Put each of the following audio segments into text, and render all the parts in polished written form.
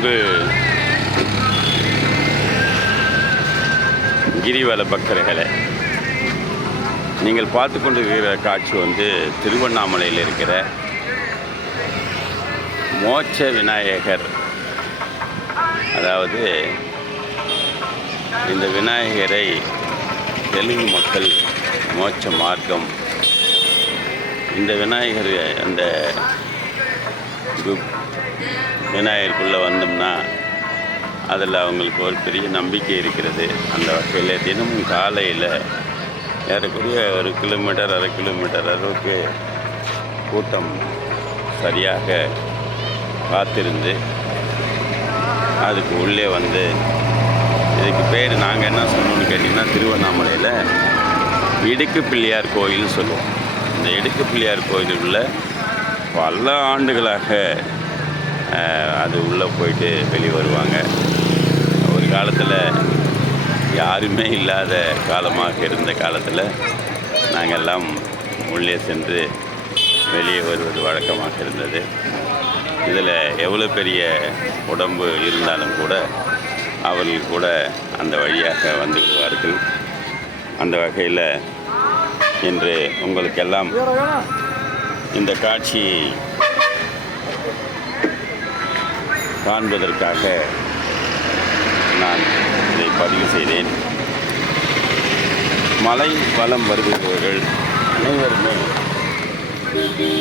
அன்பு கிரிவல பக்தர்களே, நீங்கள் பார்த்து கொண்டிருக்கிற காட்சி திருவண்ணாமலையில் இருக்கிற மோட்ச விநாயகர். அதாவது இந்த விநாயகரை தெலுங்கு மக்கள் மோட்ச மார்க்கம். இந்த விநாயகர் அந்த விநாயகருக்குள்ளே வந்தோம்னா அதில் அவங்களுக்கு ஒரு பெரிய நம்பிக்கை இருக்கிறது. அந்த வகையில் தினமும் காலையில் ஏறக்குறைய 1 கிலோமீட்டர் 1/2 கிலோமீட்டர் அளவுக்கு கூட்டம் சரியாக காத்திருந்து அதுக்கு உள்ளே இதுக்கு பேர் நாங்கள் என்ன சொன்னோன்னு கேட்டிங்கன்னா, திருவண்ணாமலையில் இடுக்கு பிள்ளையார் கோயில்னு சொல்லுவோம். இந்த இடுக்கு பிள்ளையார் கோயிலுக்குள்ள பல ஆண்டுகளாக அது உள்ளே போயிட்டு வெளியே வருவாங்க. ஒரு காலத்தில் யாருமே இல்லாத காலமாக இருந்த காலத்தில் நாங்கள் எல்லாம் உள்ளே சென்று வெளியே வருவது வழக்கமாக இருந்தது. இதில் எவ்வளோ பெரிய உடம்பு இருந்தாலும் கூட அவர்கள் கூட அந்த வழியாக வந்து விடுவார்கள். அந்த வகையில் இன்று உங்களுக்கெல்லாம் இந்த காட்சி காண்பதற்காக நான் இதை பதிவு செய்தேன். மலை வலம் வருபவர்கள் அனைவருமே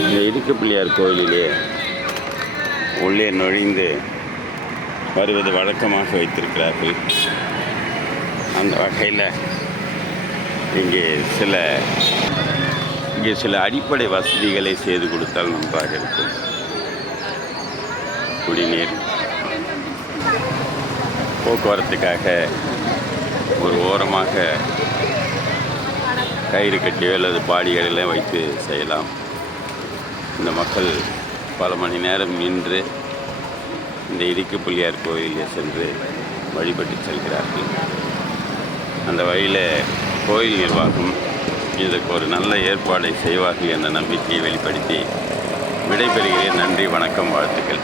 இந்த இடுக்கு பிள்ளையார் கோயிலிலே உள்ளே நுழைந்து வருவது வழக்கமாக வைத்திருக்கிறார்கள். அந்த வகையில் இங்கே சில அடிப்படை வசதிகளை செய்து கொடுத்தால் நன்றாக இருக்கும். குடிநீர், போக்குவரத்துக்காக ஒரு ஓரமாக கயிறு கட்டியோ அல்லது பாடிகளில் வைத்து செய்யலாம். இந்த மக்கள் பல மணி நேரம் நின்று இந்த இடுக்கு பிள்ளையார் கோயிலில் சென்று வழிபட்டு செல்கிறார்கள். அந்த வழியில் கோயில் நிர்வாகம் இதற்கு ஒரு நல்ல ஏற்பாடை செய்வார்கள் என்ற நம்பிக்கையை வெளிப்படுத்தி விடைபெறுகிறேன். நன்றி, வணக்கம், வாழ்த்துக்கள்.